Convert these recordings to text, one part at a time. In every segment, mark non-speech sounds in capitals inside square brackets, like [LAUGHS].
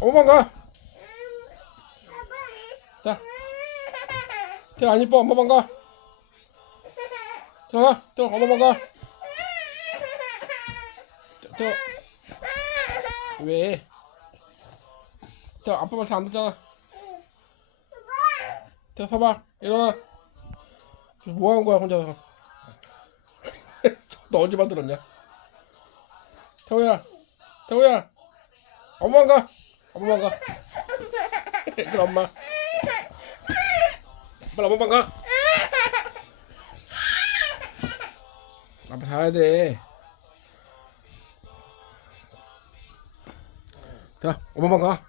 엄마만 가. 자, 태안 이뻐. 엄마만 가. 들어가. 또 엄마만 가. 또 왜? 또 아빠 말 잘 안 듣잖아. 태 서봐. 일어나. 뭐 하는 거야 혼자서? [LAUGHS] 너 언제 만들었냐? 태호야, 태호야, 엄마만 가, 엄마만 가. 그럼 엄마. 빨리 엄마만 가. 아빠 자야 돼. 자, 엄마만 가.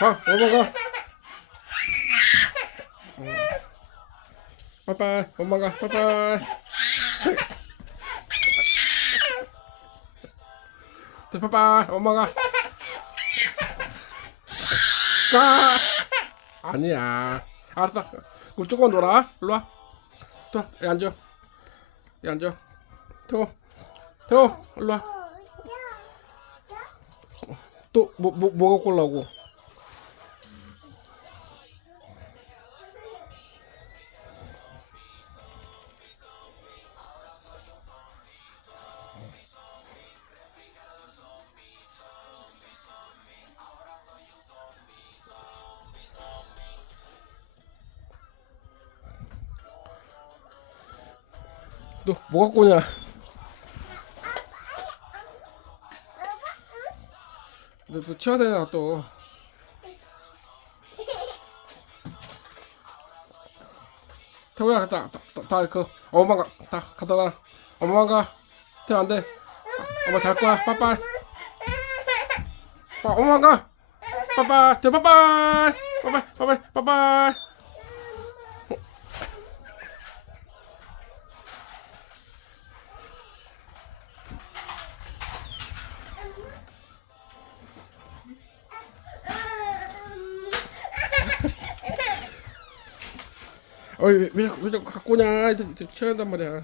가, 엄마만 가. 빠이빠이, 엄마 가 빠이빠 빠이빠이, 엄마가. 가. 아니야. 알았어. 그럼 조금만 놀아. 일로 와. 또, 여기 앉아. 여기 앉아. 태호. 태호, 일로 와. 또, 뭐, 뭐, 뭐 갖고 오려고? 너 뭐 갖고 오냐? 너 또 치워야 되냐 또? 태호야 갖다 다 그 엄마가 다 갖다 놔. 엄마가. 태호 안 돼. 엄마 잘 거야. 빠빠이. 빠 엄마가. 빠빠이. 태호 빠빠이. 빠빠이 빠빠이 빠빠 어이 왜, 왜, 왜 자꾸 갖고 오냐. 이제, 이제 치워야 한단 말이야.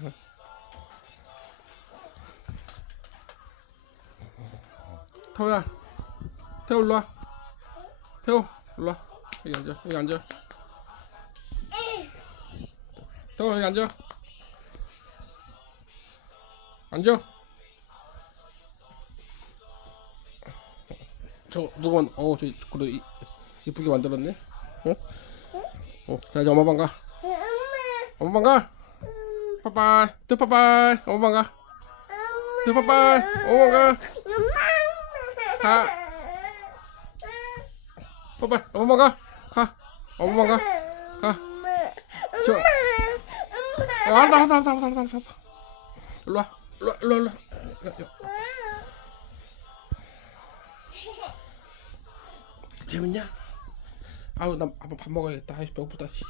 태호야 태호 일로와. 태호 일로와. 여기 앉아 여기 앉아. 태호 여기 앉아. 앉아. 저 누구만 어저 그래 이- 이쁘게 만들었네. 어? 어, 자 이제 엄마 방 가. 엄마 방 가. 빠빠이. 또 빠빠이. 엄마 방 가. 또 빠빠이. 엄마 방 가. 가. 빠빠이. 엄마 방 가. 가. 엄마 방 가. 가. 저. 어, 알았어, 알았어, 알았어, 알았어, 알았어, 알았어. 일로 와. 일로 와, 일로 와, 일로 와. 야, 야. 재밌냐? 아우 나 아빠 밥 먹어야겠다. 아이 배고프다. 씨.